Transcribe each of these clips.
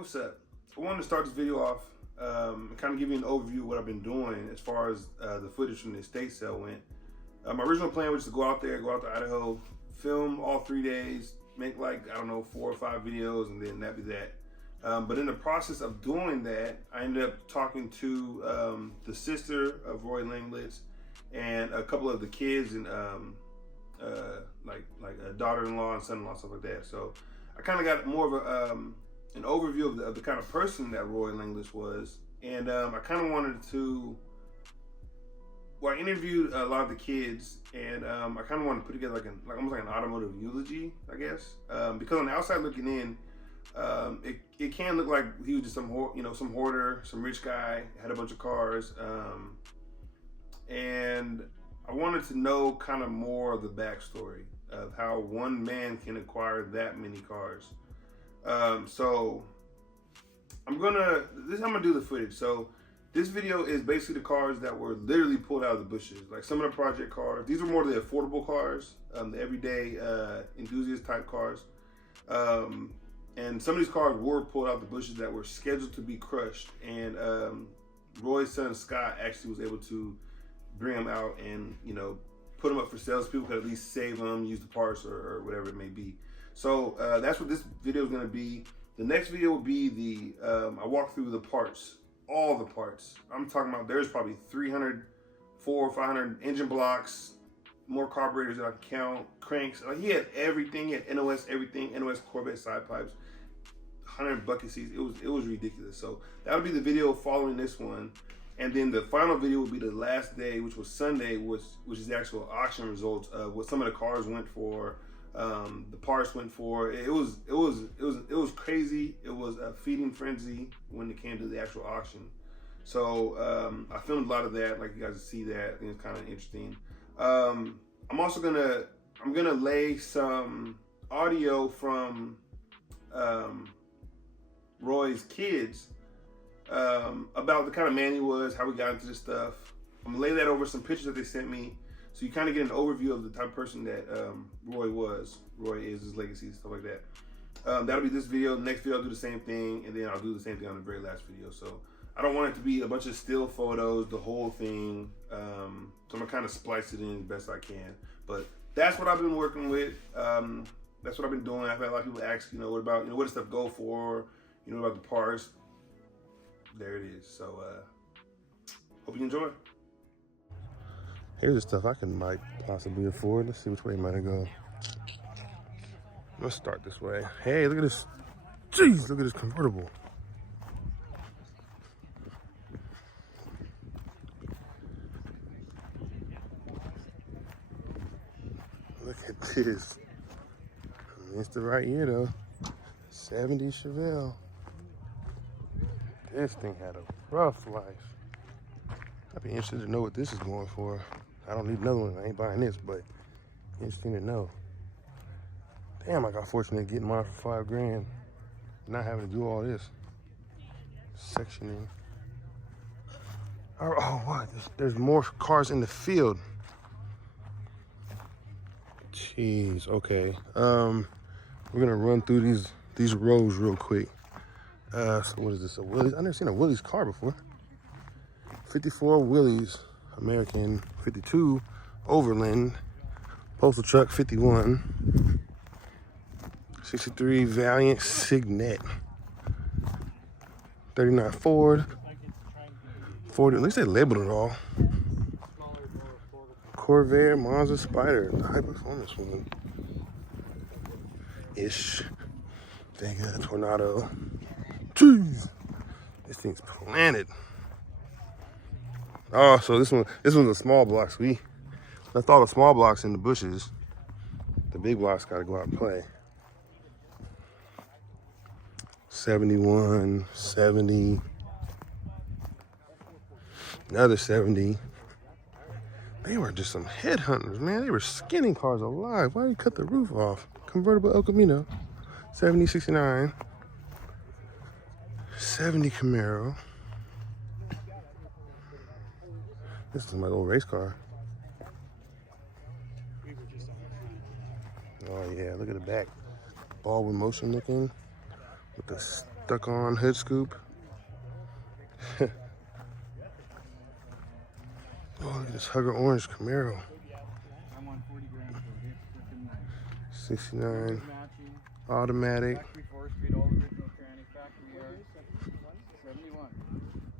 what's up? I wanted to start this video off and kind of give you an overview of what I've been doing as far as the footage from the estate sale went. My original plan was to go out to Idaho, film all 3 days, make like, I don't know, 4 or 5 videos, and then that'd be that. But in the process of doing that, I ended up talking to the sister of Roy Langlitz and a couple of the kids and like a daughter-in-law and son-in-law, stuff like that. So I kind of got more of a an overview of the kind of person that Roy Langlitz was, and I kind of wanted to. Well, I interviewed a lot of the kids, and I kind of wanted to put together like almost like an automotive eulogy, I guess, because on the outside looking in, it can look like he was just some hoarder, some rich guy, had a bunch of cars, and I wanted to know kind of more of the backstory of how one man can acquire that many cars. So I'm gonna do the footage. So this video is basically the cars that were literally pulled out of the bushes. Like some of the project cars. These are more the affordable cars, the everyday enthusiast type cars. And some of these cars were pulled out of the bushes that were scheduled to be crushed. And Roy's son Scott actually was able to bring them out and put them up for sale, so people could at least save them, use the parts or whatever it may be. So that's what this video is going to be. The next video will be I walk through the parts, all the parts. I'm talking about there's probably 300, 400 or 500 engine blocks, more carburetors that I can count, cranks. Like, he had everything. He had NOS everything, NOS Corvette side pipes, 100 bucket seats. It was ridiculous. So that'll be the video following this one. And then the final video will be the last day, which was Sunday, which is the actual auction results of what some of the cars went for, the parts went for. It was crazy. It was a feeding frenzy when it came to the actual auction. So I filmed a lot of that, like you guys see that. I think it's kind of interesting. I'm also gonna lay some audio from Roy's kids. About the kind of man he was, how we got into this stuff. I'm gonna lay that over some pictures that they sent me, so you kind of get an overview of the type of person that Roy is, his legacy, stuff like that. That'll be this video. The next video I'll do the same thing, and then I'll do the same thing on the very last video. So I don't want it to be a bunch of still photos, the whole thing. So I'm gonna kind of splice it in as best I can. But that's what I've been working with. That's what I've been doing. I've had a lot of people ask, what about, what does stuff go for? About the parts. There it is. So hope you enjoy. Here's the stuff I might possibly afford. Let's see which way it might go. Let's start this way. Hey, look at this. Jeez, look at this convertible. Look at this. It's the right year though. 70s Chevelle. This thing had a rough life. I'd be interested to know what this is going for. I don't need another one. I ain't buying this, but interesting to know. Damn, I got fortunate getting mine for $5 grand. Not having to do all this sectioning. Oh, what? There's more cars in the field. Jeez. Okay. We're gonna run through these rows real quick. So what is this, a Willys? I've never seen a Willys car before. 54 Willys, American, 52 Overland, postal truck 51, 63 Valiant Signet, 39 Ford, 40, at least they labeled it all. Corvette, Monza, Spider, the high performance one. Ish. Vega, Tornado. Jeez, this thing's planted. Oh, so this one's a small block. So we left all the small blocks in the bushes. The big blocks gotta go out and play. 71, 70, another 70. They were just some headhunters, man. They were skinning cars alive. Why did you cut the roof off? Convertible El Camino, 70, 69. 70 Camaro. This is my old race car. Oh yeah, look at the back. Ball with motion looking. With the stuck on hood scoop. Oh, look at this Hugger Orange Camaro. 69 automatic. Factory 4-speed, all original tranny, factory yards, 71.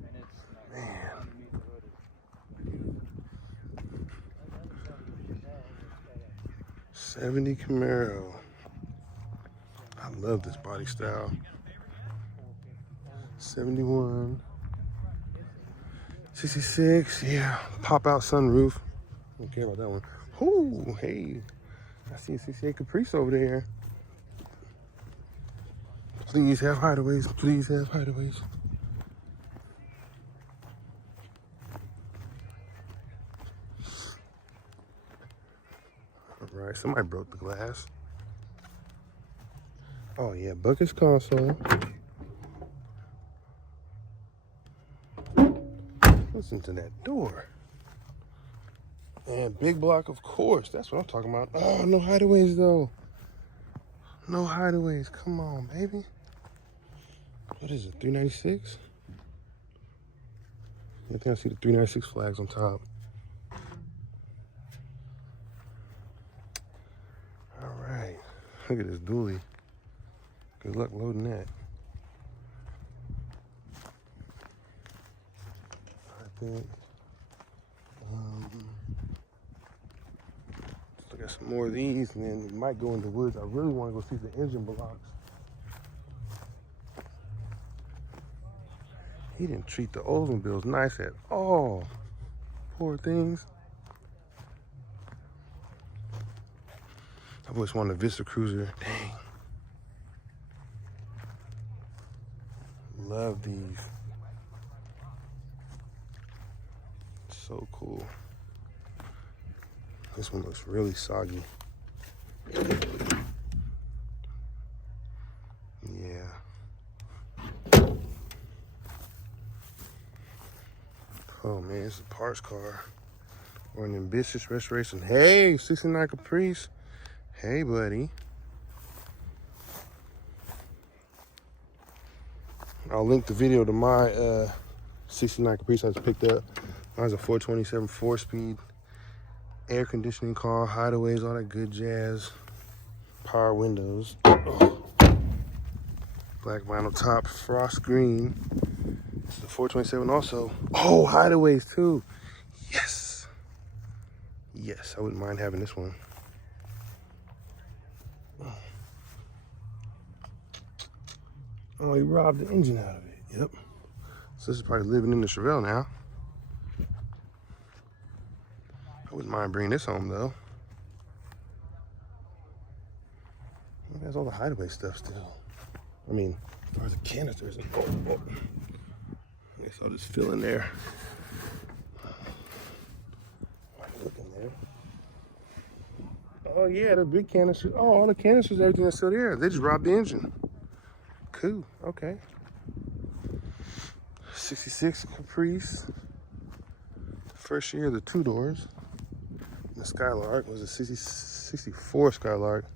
And it's Man. underneath the hood. 70 Camaro. I love this body style. 71. 66, yeah. Pop out sunroof. Don't care about that one. Ooh, hey. I see a 68 Caprice over there. Please have hideaways. Please have hideaways. All right, somebody broke the glass. Oh yeah, Bucket's console. Listen to that door. And big block, of course. That's what I'm talking about. Oh, no hideaways though. No hideaways. Come on, baby. What is it, 396? I think I see the 396 flags on top. All right. Look at this dually. Good luck loading that. I think. Let's look at some more of these, and then we might go in the woods. I really want to go see the engine blocks. He didn't treat the Oldsmobiles nice at all. Poor things. I've always wanted a Vista Cruiser. Dang. Love these. So cool. This one looks really soggy. Yeah. Oh man, it's a parts car. Or an ambitious restoration. Hey, 69 Caprice. Hey, buddy. I'll link the video to my 69 Caprice I just picked up. Mine's a 427 4-speed. Air conditioning car, hideaways, all that good jazz. Power windows. Oh. Black vinyl top, frost green. This is a 427 also. Oh, hideaways too. Yes. Yes, I wouldn't mind having this one. Oh, he robbed the engine out of it. Yep. So this is probably living in the Chevelle now. I wouldn't mind bringing this home though. It has all the hideaway stuff still. I mean, as far as the canisters. Oh. I guess I'll just fill in there. Look in there. Oh yeah, the big canisters. Oh, all the canisters, everything that's still there. They just robbed the engine. Cool, okay. 66 Caprice. First year, the 2 doors. The Skylark was a 64 Skylark.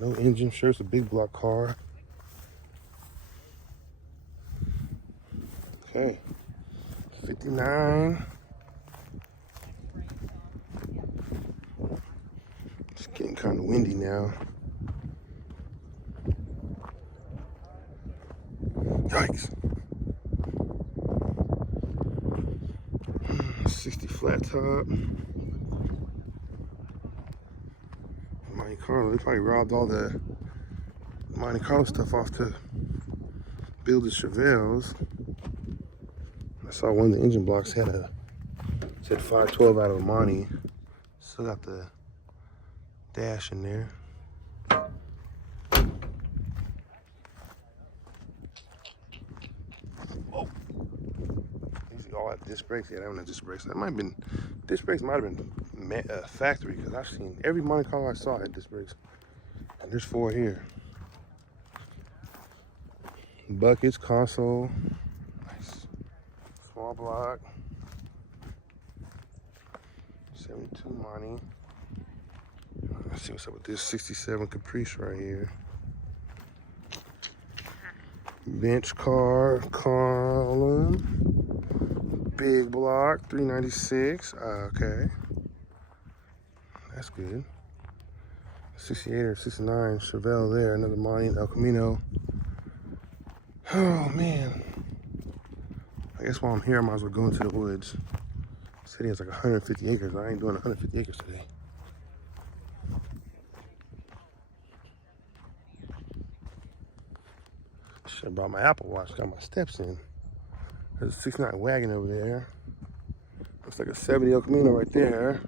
No engine, sure it's a big block car. Okay, 59. It's getting kind of windy now. Yikes. 60 flat top. Monte Carlo, they probably robbed all the Monte Carlo stuff off to build the Chevelles. I saw one of the engine blocks said 512 out of a Monte. Still got the dash in there. All that disc brakes. Yeah, that one had disc brakes. That might have been, disc brakes might have been factory, because I've seen every Monte Carlo I saw had disc brakes. And there's 4 here. Buckets, console. Nice. Small block. 72 Monte. Let's see what's up with this 67 Caprice right here. Bench car, column, big block, 396. Okay, that's good. 68 or 69 Chevelle there, another Monty El Camino. Oh man, I guess while I'm here, I might as well go into the woods. The city has like 150 acres. I ain't doing 150 acres today. Should have brought my Apple Watch, got my steps in. There's a 69 wagon over there. Looks like a 70 El Camino right there.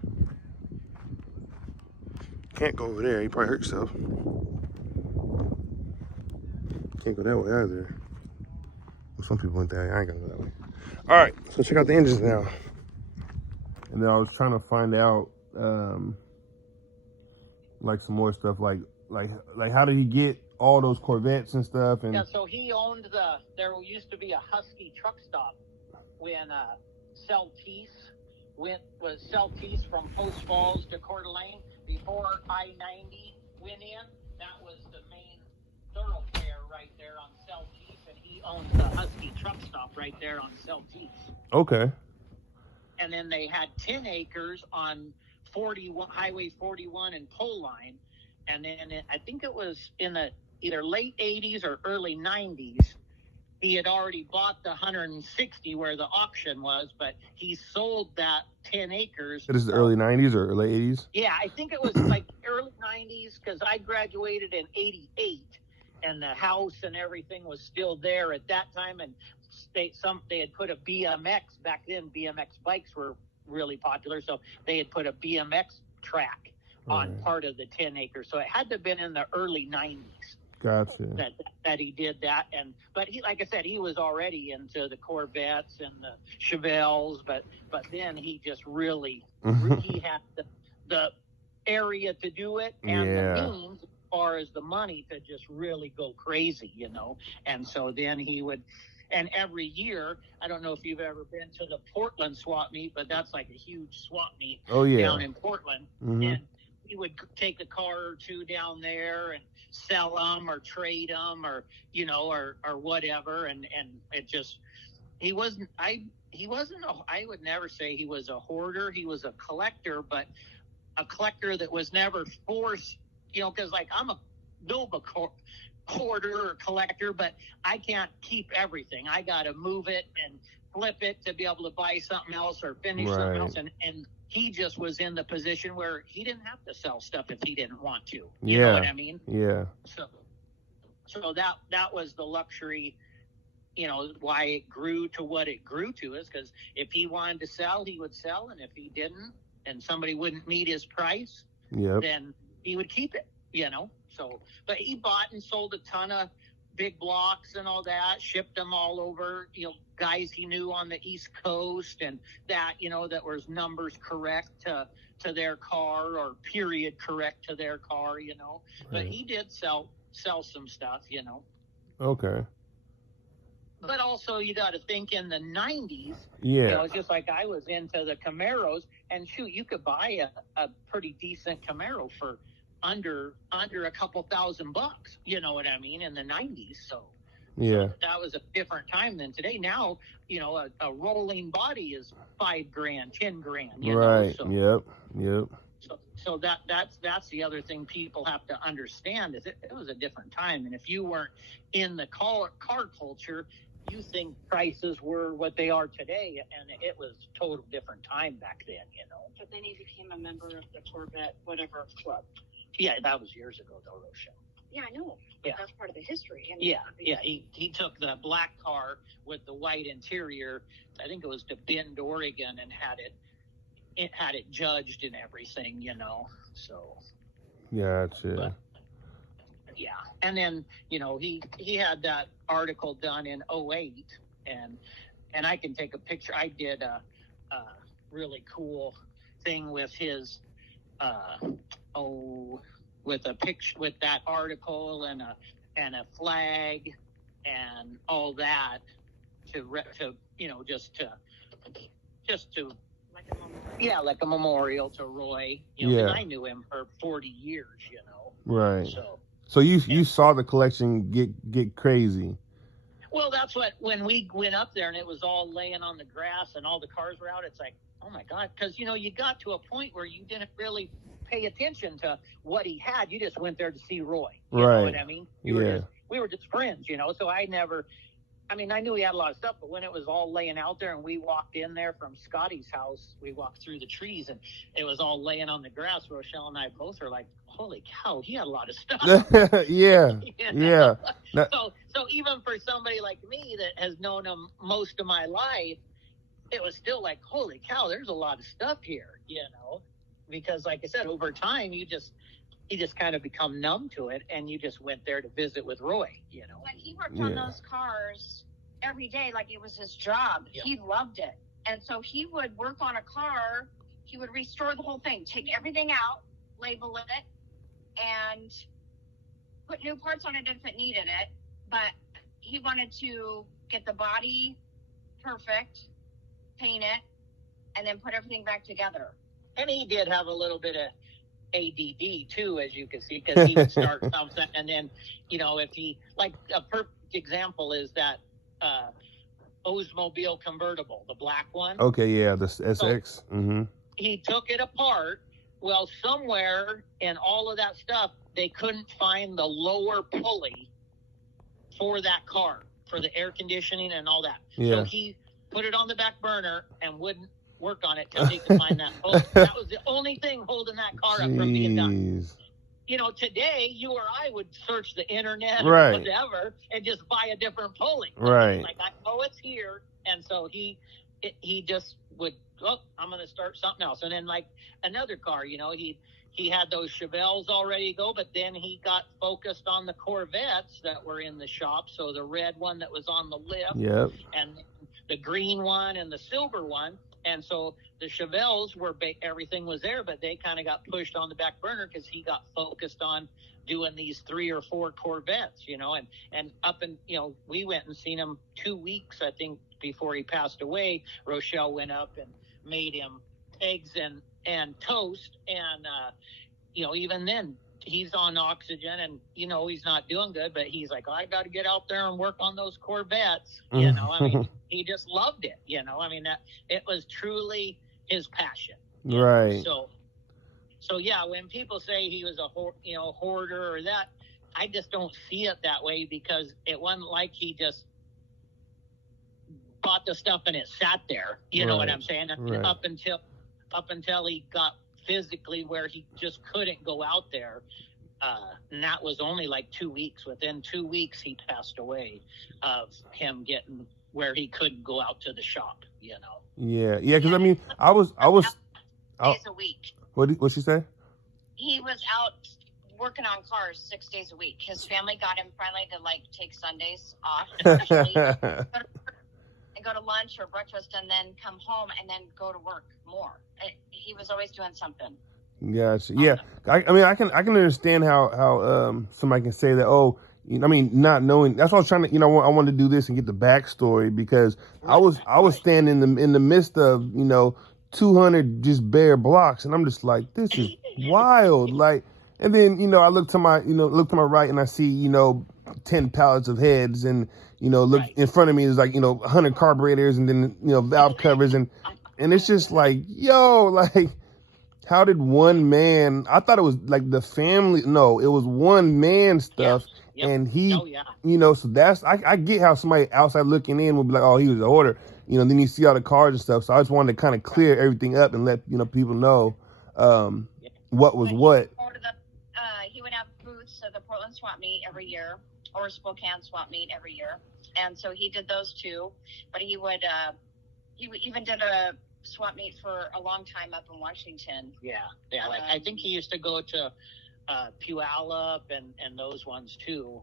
Can't go over there, you probably hurt yourself. Can't go that way either. Well, some people went that way, I ain't gonna go that way. All right, so check out the engines now. And then I was trying to find out, like some more stuff, like how did he get all those Corvettes and stuff? And yeah, so he owned there used to be a Husky truck stop when Celtice from Post Falls to Coeur d'Alene before I-90 went in. That was the main thoroughfare right there on Celtice, and he owned the Husky truck stop right there on Celtice. Okay. And then they had 10 acres on Highway 41 and Pole Line. And then I think it was in the either late 80s or early 90s, he had already bought the 160 where the auction was, but he sold that 10 acres. This is the early 90s or late 80s? Yeah, I think it was like early 90s because I graduated in 88 and the house and everything was still there at that time. And they had put a BMX back then. BMX bikes were really popular, so they had put a BMX track on part of the 10 acres. So it had to have been in the early 90s. Gotcha. That he did that, but he, like I said, he was already into the Corvettes and the Chevelles, but then he just really he had the area to do it and the means as far as the money to just really go crazy, and so then he would. And every year, I don't know if you've ever been to the Portland swap meet, but that's like a huge swap meet down in Portland. And he would take a car or two down there and sell them or trade them or whatever. And it just, I would never say he was a hoarder. He was a collector, but a collector that was never forced, because like I'm a Nova hoarder or collector, but I can't keep everything. I got to move it and flip it to be able to buy something else or finish something else. And he just was in the position where he didn't have to sell stuff if he didn't want to. You know what I mean? Yeah. So that was the luxury, why it grew to what it grew to is because if he wanted to sell, he would sell. And if he didn't, and somebody wouldn't meet his price, then he would keep it, So, but he bought and sold a ton of big blocks and all that, shipped them all over, guys he knew on the East Coast and that, that was numbers correct to their car or period correct to their car, but he did sell some stuff, Okay. But also you got to think in the 90s, it's just like I was into the Camaros and shoot, you could buy a pretty decent Camaro for under a couple $1,000, you know what I mean, in the 90s. So that was a different time than today. Now, a rolling body is $5,000, $10,000, right. So, Yep. So that's the other thing people have to understand is it was a different time. And if you weren't in the car culture, you think prices were what they are today, and it was a total different time back then, But then he became a member of the Corvette whatever club. Yeah, that was years ago, though, Rochelle. Yeah, I know. Yeah. That's part of the history. And He took the black car with the white interior. I think it was to Bend, Oregon, and had it judged and everything, So. Yeah, that's it. But, and then he had that article done in 2008, and I can take a picture. I did a really cool thing with his. With a picture, with that article and a flag and all that just to like a memorial to Roy. And I knew him for 40 years. Right. So you saw the collection get crazy. Well, that's what, when we went up there and it was all laying on the grass and all the cars were out, it's like, oh my God. Because, you got to a point where you didn't really pay attention to what he had. You just went there to see Roy. You know what I mean? We were just friends, so I knew he had a lot of stuff, but when it was all laying out there and we walked in there from Scotty's house, we walked through the trees and it was all laying on the grass. Rochelle and I both are like, holy cow, he had a lot of stuff. Yeah. So even for somebody like me that has known him most of my life, it was still like, holy cow, there's a lot of stuff here, because like I said, over time, you just kind of become numb to it, and you just went there to visit with Roy, But he worked on those cars every day like it was his job. Yeah. He loved it. And so he would work on a car, he would restore the whole thing, take everything out, label it, and put new parts on it if it needed it. But he wanted to get the body perfect, paint it, and then put everything back together. And he did have a little bit of ADD too, as you can see, because he would start something and then, if he, like a perfect example is that Oldsmobile convertible, the black one. Okay, yeah, the SX. So he took it apart. Well, somewhere in all of that stuff, they couldn't find the lower pulley for that car, for the air conditioning and all that. Yeah. So he put it on the back burner and wouldn't work on it till he could find that pulley. That was the only thing holding that car up from being done. Today, you or I would search the internet or whatever and just buy a different pulley. Right. Like, I know it's here. And so he just would, I'm going to start something else. And then like another car, he had those Chevelles already go, but then he got focused on the Corvettes that were in the shop. So the red one that was on the lift, and the green one and the silver one. And so the Chevelles everything was there, but they kind of got pushed on the back burner because he got focused on doing these 3 or 4 Corvettes, and up and, we went and seen him 2 weeks, I think, before he passed away. Rochelle went up and made him eggs and toast. And, even then he's on oxygen and, he's not doing good, but he's like, I got to get out there and work on those Corvettes. He just loved it. That it was truly his passion. Right. So yeah, when people say he was a hoarder or that, I just don't see it that way, because it wasn't like he just bought the stuff and it sat there. You know what I'm saying? Right. Up until he got physically where he just couldn't go out there. And that was only like 2 weeks. Within 2 weeks, he passed away of him getting where he couldn't go out to the shop, Yeah, because I was days a week. What'd she say? He was out working on cars 6 days a week. His family got him finally to take Sundays off, and go to lunch or breakfast, and then come home and then go to work more. He was always doing something. Gotcha. Yeah, I can understand how somebody can say that. Not knowing. That's why I was trying to. I wanted to do this and get the backstory, because I was standing in the midst of 200 just bare blocks, and I'm just like, this is wild. Like, and then I look to my right and I see 10 pallets of heads, and look in front of me is like 100 carburetors, and then valve covers, and it's just like, like, how did one man? I thought it was like the family. No, it was one man stuff. Yep. And he, so that's, I get how somebody outside looking in would be like, oh, he was a hoarder, then you see all the cars and stuff. So I just wanted to kind of clear everything up and let, people know what was what. He would have booths at the Portland Swap Meet every year, or Spokane Swap Meet every year. And so he did those too. But he even did a swap meet for a long time up in Washington. Yeah. Like, I think he used to go to Puyallup and those ones too,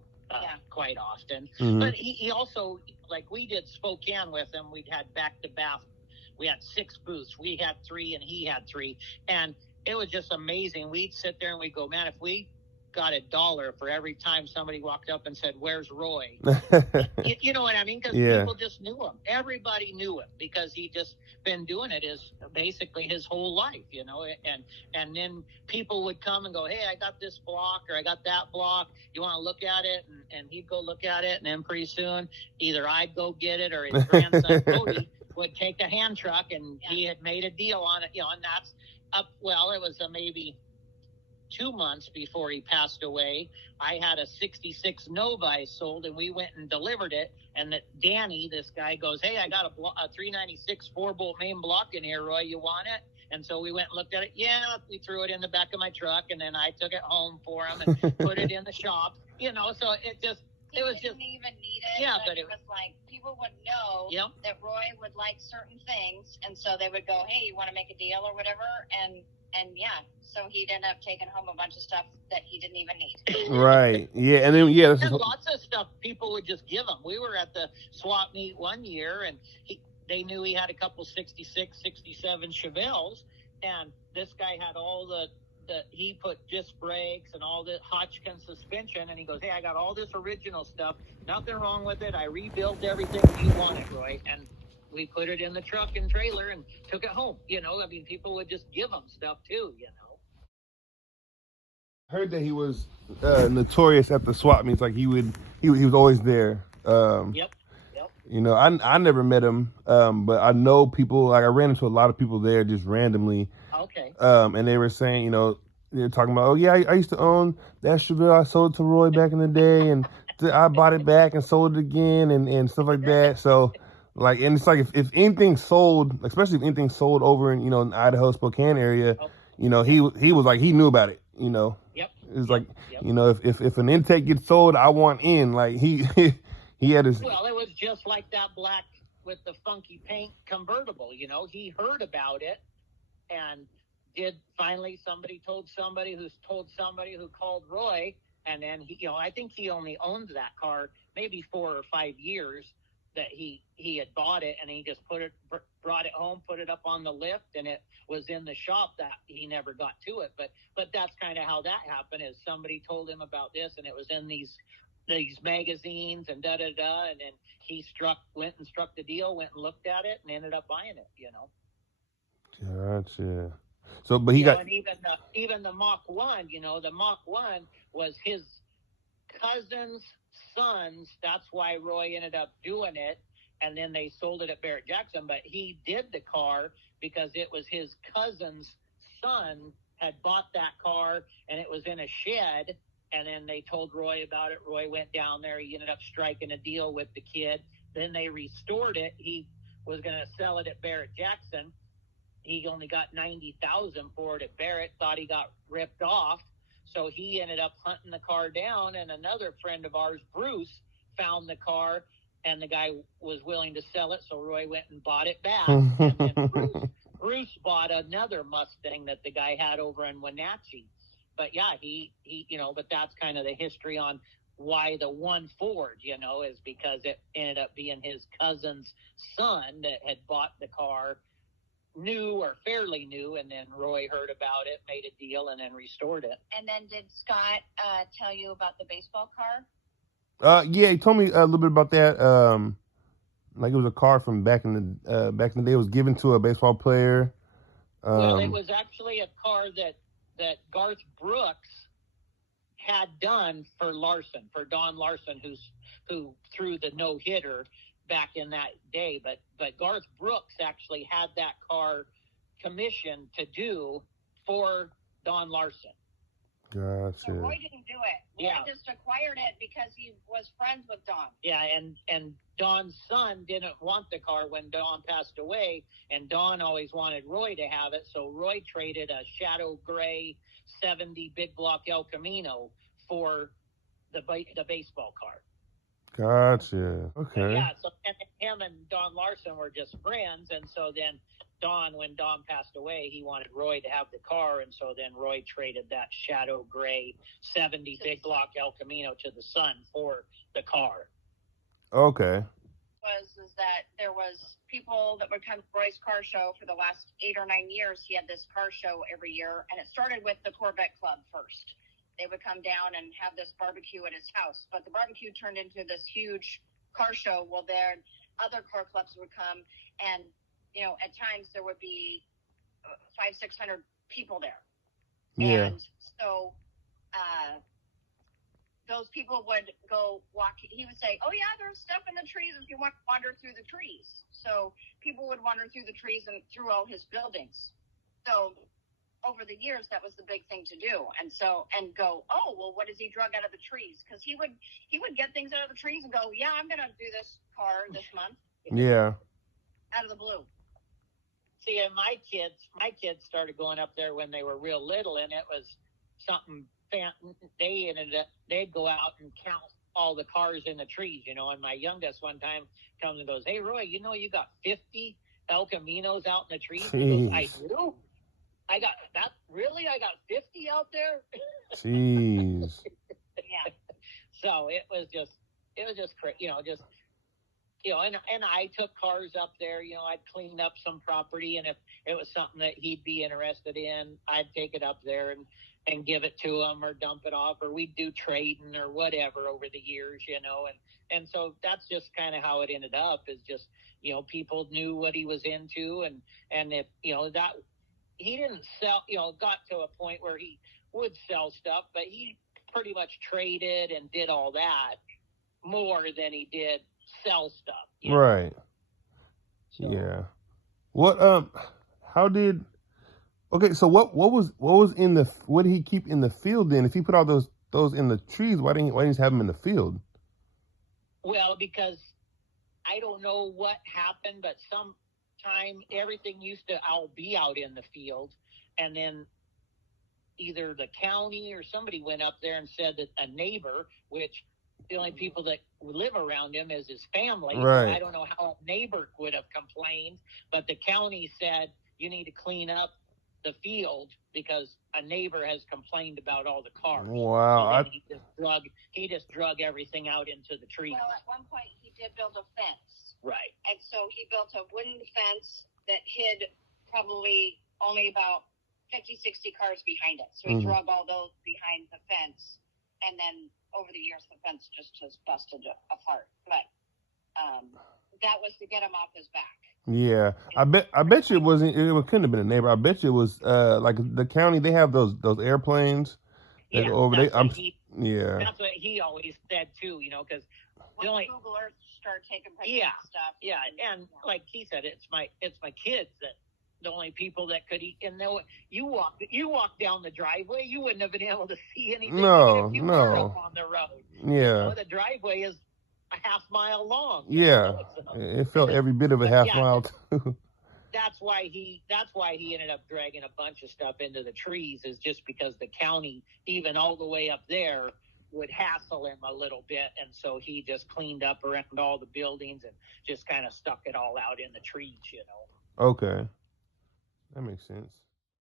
quite often. Mm-hmm. But he also, like, we did Spokane with him. We'd had back-to-back. We had 6 booths. We had 3 and he had 3. And it was just amazing. We'd sit there and we'd go, man, if we got $1 for every time somebody walked up and said, "Where's Roy?" You know what I mean? Because people just knew him. Everybody knew him because he just been doing it basically his whole life, you know. And then people would come and go, "Hey, I got this block or I got that block. You want to look at it?" And he'd go look at it, and then pretty soon either I'd go get it or his grandson Cody would take a hand truck, and he had made a deal on it, you know. And that's up. Well, it was maybe 2 months before he passed away. I had a 66 Novi sold, and we went and delivered it. And that Danny, this guy, goes, "Hey, I got a 396 4-bolt main block in here, Roy. You want it?" And so we went and looked at it. Yeah, we threw it in the back of my truck, and then I took it home for him and put it in the shop. You know, so it was just didn't even need it. Yeah, but it was like people would know that Roy would like certain things, and so they would go, "Hey, you want to make a deal or whatever?" And yeah, so he'd end up taking home a bunch of stuff that he didn't even need. Right. Yeah, and then and lots of stuff people would just give him. We were at the swap meet one year, and they knew he had a couple 66, 67 Chevelles, and this guy had all he put disc brakes and all the Hotchkiss suspension, and he goes, "Hey, I got all this original stuff. Nothing wrong with it. I rebuilt everything. You want it, Roy?" And we put it in the truck and trailer and took it home. You know, I mean, people would just give him stuff too, you know. Heard that he was notorious at the swap meets. Like he was always there. Yep. You know, I never met him, but I know people. Like I ran into a lot of people there just randomly. Okay. And they were saying, you know, they're talking about, "Oh yeah, I used to own that Chevelle. I sold it to Roy back in the day, and I bought it back and sold it again, and stuff like that." So, like, and it's like if anything sold, especially if anything sold over in, you know, in Idaho, Spokane area, you know, he was like, he knew about it, you know. Yep. It's like, you know, if an intake gets sold, I want in. Like he had his. Well, it was just like that black with the funky paint convertible. You know, he heard about it, and somebody told somebody who called Roy, and then he, you know, I think he only owned that car maybe 4 or 5 years that he had bought it, and he just brought it home, put it up on the lift, and it was in the shop that he never got to it. But that's kind of how that happened, is somebody told him about this, and it was in these magazines and and then he went and struck the deal, went and looked at it, and ended up buying it, you know. Gotcha. So, but he got, and even the Mach 1, you know, the Mach 1 was his cousin's son's. That's why Roy ended up doing it, and then they sold it at Barrett Jackson. But he did the car because it was his cousin's son had bought that car, and it was in a shed. And then they told Roy about it. Roy went down there. He ended up striking a deal with the kid. Then they restored it. He was going to sell it at Barrett Jackson. He only got $90,000 for it at Barrett. Thought he got ripped off. So he ended up hunting the car down, and another friend of ours, Bruce, found the car, and the guy was willing to sell it. So Roy went and bought it back. And then Bruce bought another Mustang that the guy had over in Wenatchee. But yeah, he you know, but that's kind of the history on why the one Ford, you know, is because it ended up being his cousin's son that had bought the car, new or fairly new, and then Roy heard about it, made a deal, and then restored it. And then did Scott tell you about the baseball car? Yeah, he told me a little bit about that. Like it was a car from back in the day. It was given to a baseball player. Well, it was actually a car that Garth Brooks had done for Don Larson, who threw the no-hitter back in that day. But Garth Brooks actually had that car commissioned to do for Don Larson. Gotcha. So Roy didn't do it. Roy just acquired it because he was friends with Don. Yeah, and Don's son didn't want the car when Don passed away, and Don always wanted Roy to have it, so Roy traded a shadow gray 70 big block El Camino for the baseball car. Gotcha. Okay. But yeah, so and him and Don Larson were just friends, and so then when Don passed away, he wanted Roy to have the car, and so then Roy traded that shadow gray 70 big block El Camino to the son for the car. Okay. Is that there was people that would come to Roy's car show for the last 8 or 9 years. He had this car show every year, and it started with the Corvette Club first. they would come down and have this barbecue at his house. But the barbecue turned into this huge car show. Well, there other car clubs would come, and at times there would be 500-600 people there. Yeah. And so those people would go walk. He would say, "Oh yeah, there's stuff in the trees if you want to wander through the trees." So people would wander through the trees and through all his buildings. So over the years, that was the big thing to do. And go, "Oh, well, what has he drug out of the trees?" Because he would get things out of the trees and go, "Yeah, I'm going to do this car this month." Yeah. Out of the blue. See, and my kids started going up there when they were real little, and it was something. They'd go out and count all the cars in the trees, and my youngest one time comes and goes, "Hey, Roy, you got 50 El Caminos out in the trees?" He goes, "I do? I got that? Really? I got 50 out there?" Jeez. Yeah. So it was just crazy, and I took cars up there, I'd clean up some property, and if it was something that he'd be interested in, I'd take it up there and give it to him or dump it off, or we'd do trading or whatever over the years, and so that's just kind of how it ended up, is just, people knew what he was into, and if, that he didn't sell, got to a point where he would sell stuff, but he pretty much traded and did all that more than he did sell stuff. Right. So, yeah. What how did okay, so what was in the, what did he keep in the field then? If he put all those in the trees, why didn't he just have them in the field? well, because I don't know what happened, but sometime everything used to all be out in the field, and then either the county or somebody went up there and said that a neighbor, which the only people that live around him is his family. Right. So I don't know how a neighbor would have complained, but the county said you need to clean up the field because a neighbor has complained about all the cars. Wow. So then he just drug everything out into the trees. Well, at one point he did build a fence. Right. And so he built a wooden fence that hid probably only about 50, 60 cars behind it. So he drug all those behind the fence. And then over the years, the fence just has busted apart. But that was to get him off his back. Yeah, I bet you it wasn't. It couldn't have been a neighbor. I bet you it was like the county. They have those airplanes that go over. That's Yeah. what he always said too. Because Google Earth started taking pictures and stuff. Yeah, and like he said, it's my kids that the only people that could eat. And you walk down the driveway, you wouldn't have been able to see anything. No, even if you no. were up on the road. Yeah. The driveway is a half mile long. Yeah. It felt every bit of a half mile too. That's why he ended up dragging a bunch of stuff into the trees, is just because the county, even all the way up there, would hassle him a little bit, and so he just cleaned up around all the buildings and just kind of stuck it all out in the trees. Okay, that makes sense.